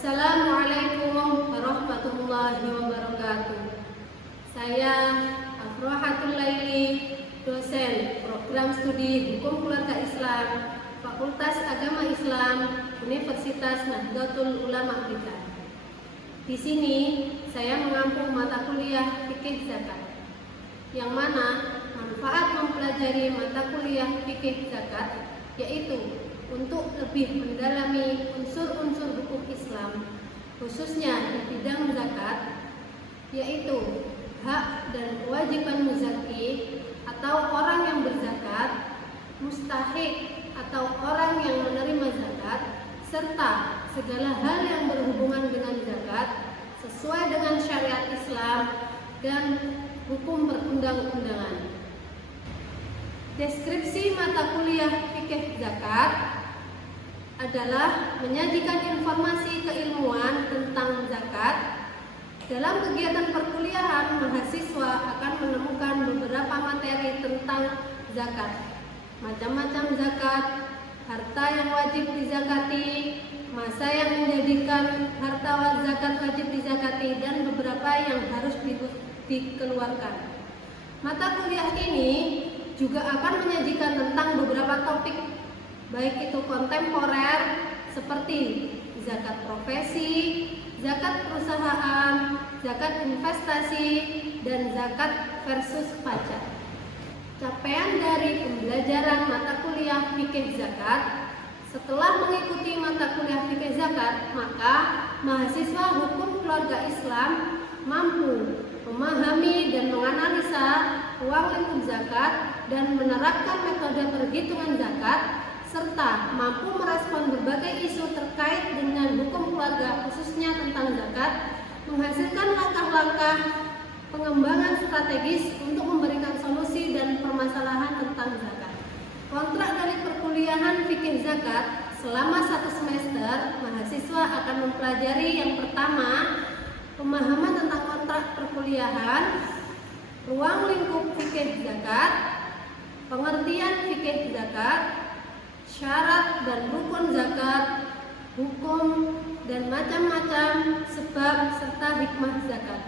Assalamualaikum warahmatullahi wabarakatuh. Saya Afrohatul Laili, dosen program studi Hukum Keluarga Islam, Fakultas Agama Islam, Universitas Nahdlatul Ulama Blitar. Di sini saya mengampu mata kuliah fikih zakat, yang mana manfaat mempelajari mata kuliah fikih zakat yaitu untuk lebih mendalami unsur-unsur hukum Islam, khususnya di bidang zakat, yaitu hak dan kewajiban muzaki atau orang yang berzakat, mustahik atau orang yang menerima zakat, serta segala hal yang berhubungan dengan zakat sesuai dengan syariat Islam dan hukum perundang-undangan. Deskripsi mata kuliah fikih zakat adalah menyajikan informasi keilmuan tentang zakat. Dalam kegiatan perkuliahan, mahasiswa akan menemukan beberapa materi tentang zakat, macam-macam zakat, harta yang wajib dizakati, masa yang menjadikan harta zakat wajib dizakati, dan beberapa yang harus dikeluarkan. Mata kuliah ini juga akan menyajikan tentang beberapa topik, baik itu kontemporer seperti zakat profesi, zakat perusahaan, zakat investasi, dan zakat versus pajak. Capaian dari pembelajaran mata kuliah fikih zakat: setelah mengikuti mata kuliah fikih zakat, maka mahasiswa hukum keluarga Islam mampu memahami dan menganalisa ruang lingkup zakat dan menerapkan metode perhitungan zakat, serta mampu merespon berbagai isu terkait dengan hukum keluarga khususnya tentang zakat, menghasilkan langkah-langkah pengembangan strategis untuk memberikan solusi dan permasalahan tentang zakat. Kontrak dari perkuliahan fikih zakat selama 1 semester, mahasiswa akan mempelajari yang pertama, pemahaman tentang kontrak perkuliahan, ruang lingkup fikih zakat, pengertian fikih zakat, syarat dan rukun zakat, hukum dan macam-macam sebab serta hikmah zakat.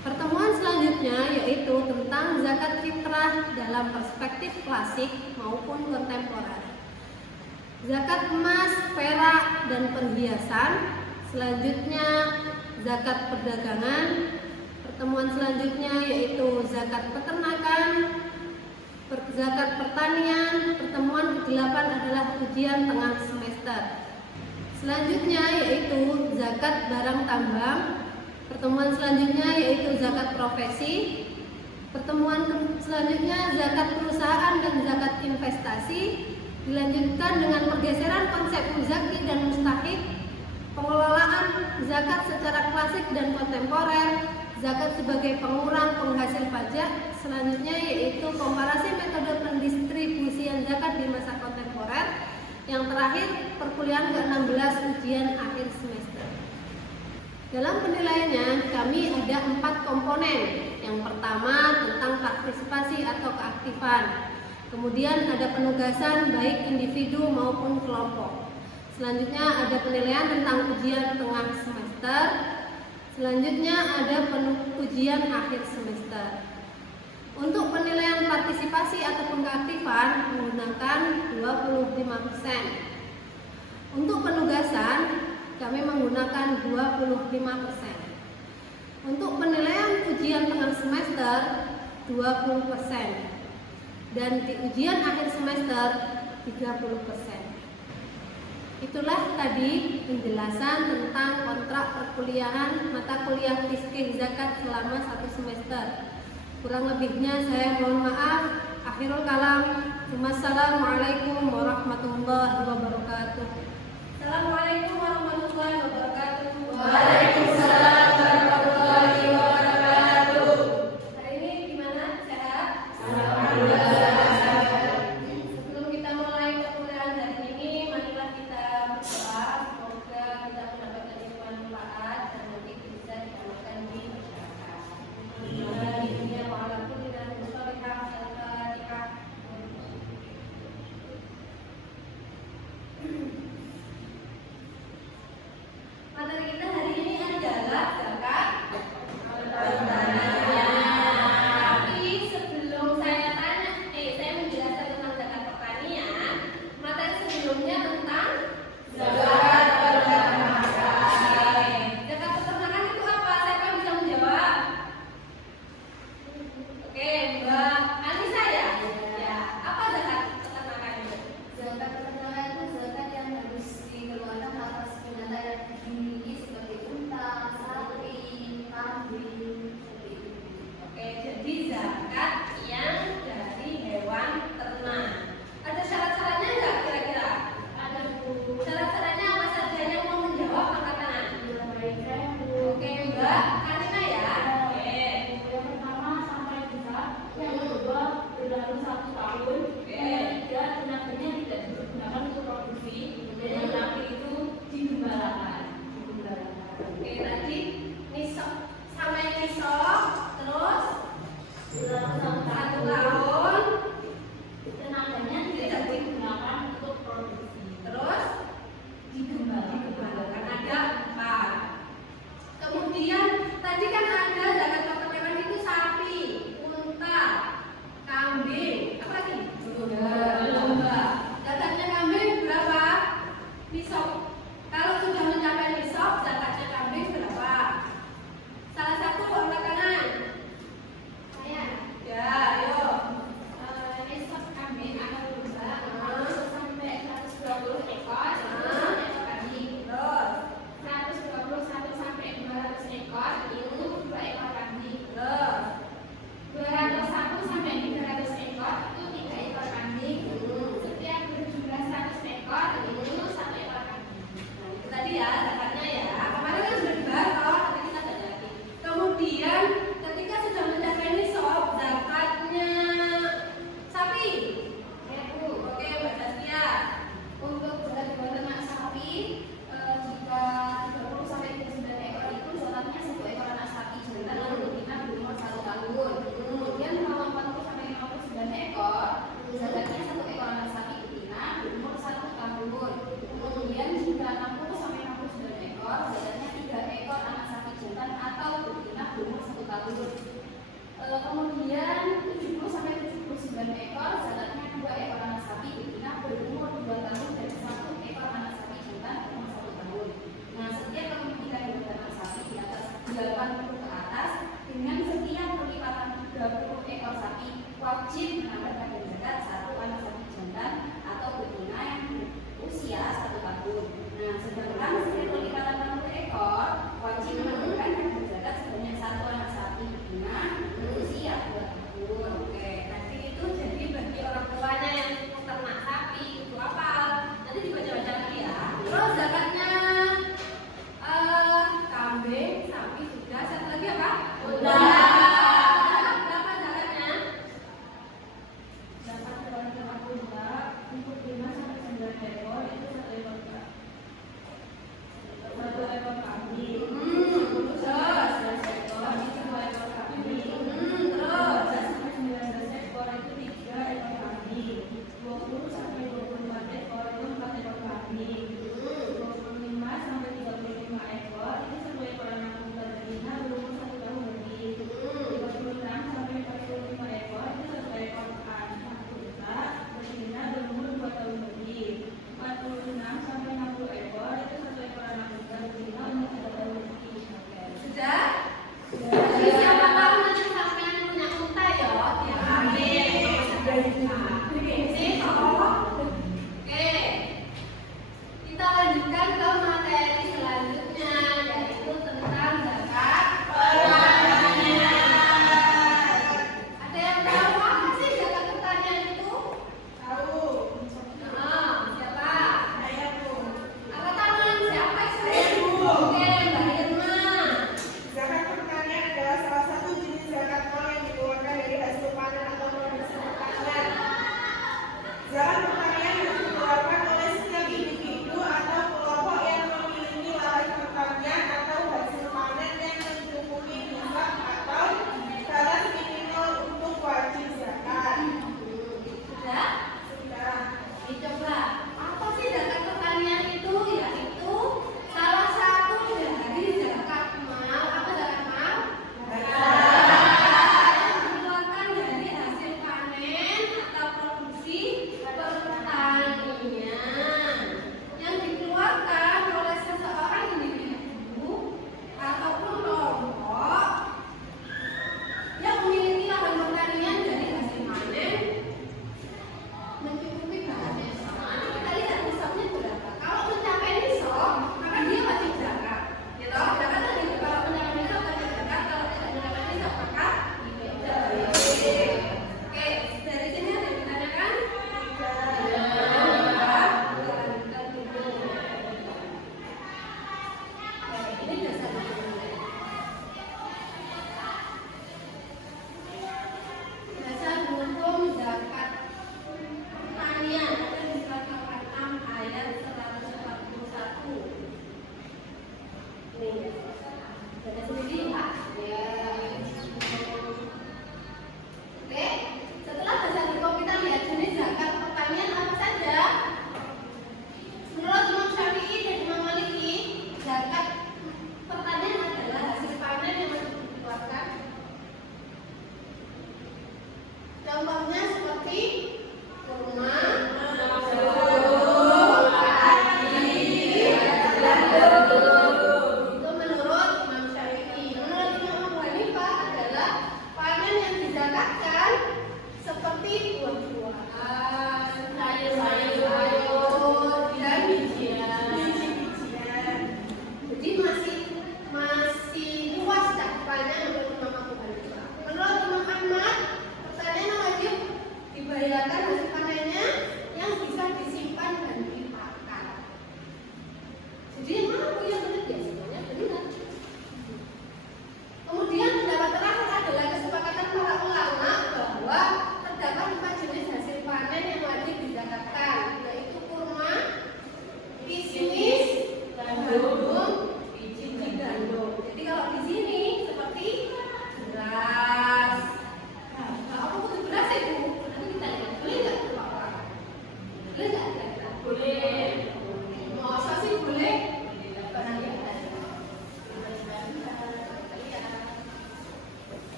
Pertemuan selanjutnya yaitu tentang zakat fitrah dalam perspektif klasik maupun kontemporer, zakat emas, perak, dan perhiasan. Selanjutnya zakat perdagangan. Pertemuan selanjutnya yaitu zakat peternakan, zakat pertanian. Pertemuan ke-8 adalah ujian tengah semester. Selanjutnya yaitu zakat barang tambang. Pertemuan selanjutnya yaitu zakat profesi. Pertemuan selanjutnya zakat perusahaan dan zakat investasi. Dilanjutkan dengan pergeseran konsep muzaki dan mustahik, pengelolaan zakat secara klasik dan kontemporer, zakat sebagai pengurang penghasil pajak. Selanjutnya yaitu komparasi metode pendistribusian zakat di masa kontemporer. Yang terakhir, perkuliahan ke-16 ujian akhir semester. Dalam penilaiannya kami ada 4 komponen. Yang pertama tentang partisipasi atau keaktifan. Kemudian ada penugasan baik individu maupun kelompok. Selanjutnya ada penilaian tentang ujian tengah semester. Selanjutnya ada ujian akhir semester. Untuk penilaian partisipasi ataupun keaktifan menggunakan 25%. Untuk penugasan kami menggunakan 25%. Untuk penilaian ujian tengah semester 20%. Dan di ujian akhir semester 30%. Itulah tadi penjelasan tentang kontrak perkuliahan mata kuliah fikih zakat selama 1 semester. Kurang lebihnya saya mohon maaf. Akhirul kalam. Wassalamualaikum warahmatullahi wabarakatuh. Assalamualaikum warahmatullahi wabarakatuh. Waalaikumsalam warahmatullahi wabarakatuh. Hari ini gimana? Sehat? Alhamdulillah. Sebelum kita mulai perkuliahan hari ini, marilah kita berdoa semoga kita mendapatkan ilmu manfaat dan nanti bisa diamalkan di masyarakat. Di dunia walaupun tidak musholihah al-fatihah. ekor, zakatnya 2 ekor anak sapi betina berumur 2 tahun dan 1 ekor anak sapi jantan berumur 1 tahun. Nah, setiap kepemilikan hewan anak sapi di atas 80 ke atas dengan setiap perlipatan 30 ekor sapi wajib menambahkan zakat 1 anak sapi jantan atau betina yang berusia 1 tahun. Nah, sedangkan setiap perlipatan 60 ekor wajib menambahkan zakat sebanyak 1 anak sapi betina berusia 2 tahun. Oke, nanti itu jadi bagi orang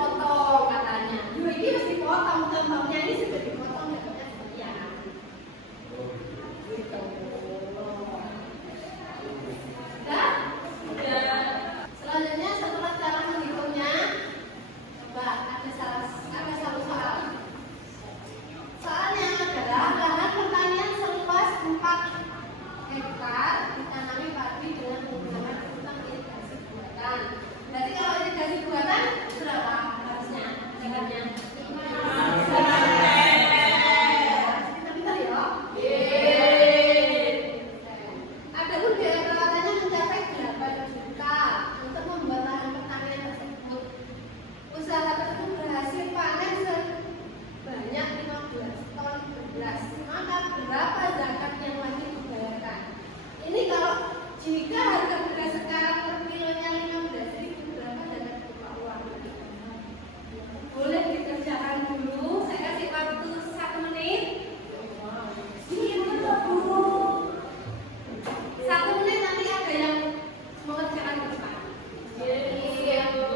dipotong katanya. Dulu ini mesti dipotong, contohnya ini sudah dipotong dapatnya sekian. Gitu. Sudah? Sudah. Selanjutnya setelah cara menghitungnya, coba ada satu soal. Soalnya adalah lahan pertanian seluas 4 hektar ditanami padi dengan menggunakan sistem irigasi buatan. Berarti kalau irigasi buatan berapa harusnya jaraknya? Pintar-pintar ya. Adapun biaya perawatannya mencapai 8 juta untuk membuat lahan pertanian tersebut. Usaha tersebut berhasil panen sebanyak 15 ton beras. Maka berapa zakat yang wajib dibayarkan? Ini kalau jika harga beras sekarang per kilonya 15.000, berapa zakat berupa uang? Boleh dikerjakan dulu. Saya kasih waktu 1 menit. Iya, Bu. 1 menit nanti ada yang mengerjakan bersama. Iya, Bu.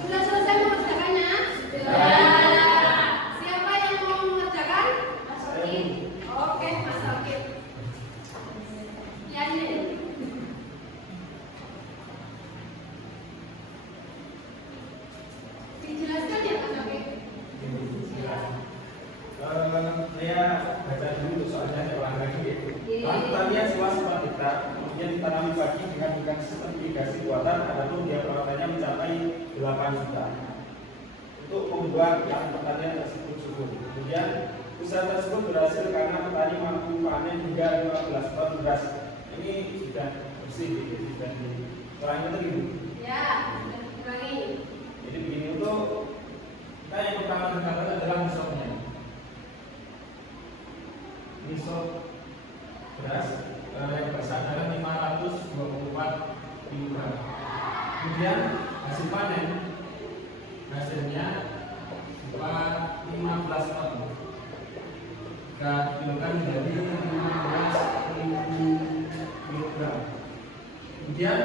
Sudah selesai mengerjakannya? Sudah. Siapa yang mau mengerjakan? Mas Okin. Oke, Mas Okin. Yani. Dijelaskan ya Mas Okin? Saya baca dulu soalnya saya ulang lagi ya. Lahan pertanian seluas 4 hektar, kemudian ditanami padi dengan sistem irigasi buatan, adapun biaya perawatannya mencapai 8 juta untuk membuat lahan pertanian tersebut subur. Kemudian usaha tersebut berhasil karena petani mampu panen hingga 15 ton beras. Ini sudah bersih, gitu, sudah dikurangi lagi. Ya, sudah dikurangi. Jadi begini untuk kita yang pertama dikatakan adalah nisabnya. Nisab beras yang besar adalah 524 kg. Kemudian hasil panen hasilnya 15 ton. Jika dikilokan menjadi 15.000 kg. Kemudian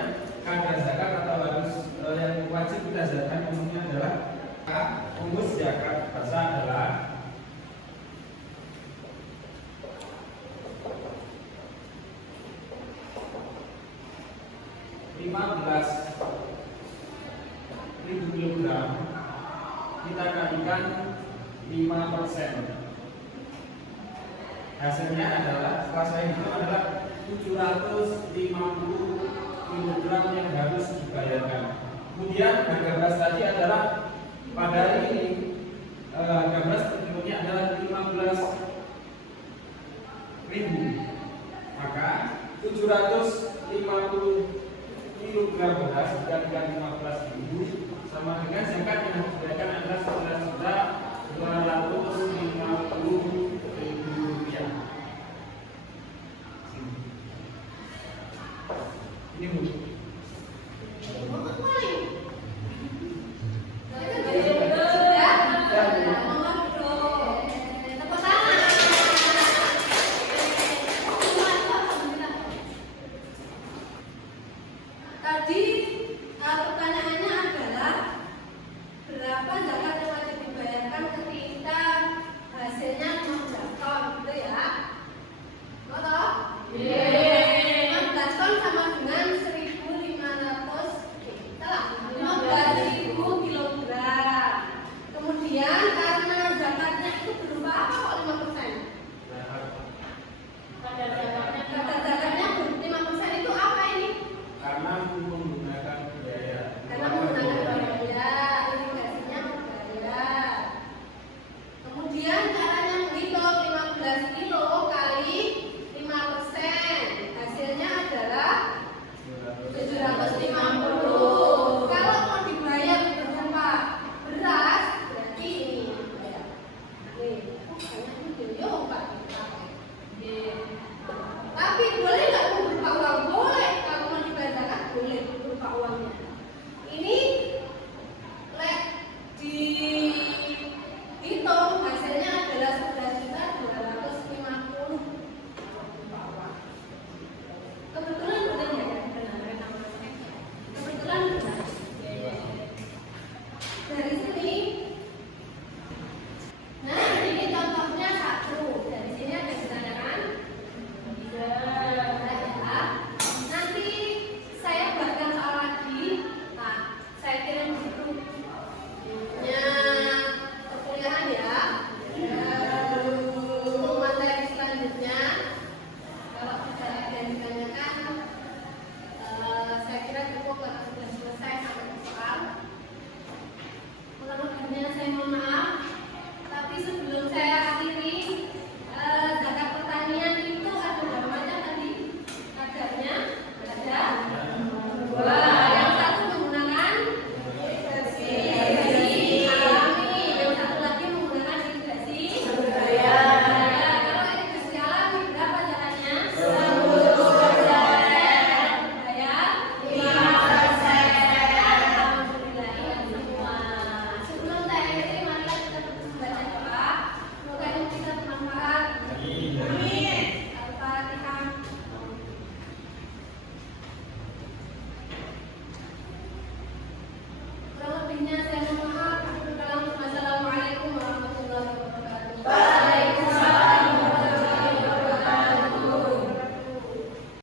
kadar zakat atau harus yang wajib kita zakatkan umumnya adalah umus zakat basah adalah 15.000 kg kita kalikan 5%. Hasilnya adalah setelah saya hitung adalah 750 kg yang harus dibayarkan. Kemudian harga beras tadi adalah pada hari ini harga beras per kilonya adalah 15.000. Maka 750 kg beras dikalikan 15.000 sama dengan zakat yang harus dibayarkan adalah 11.200.000.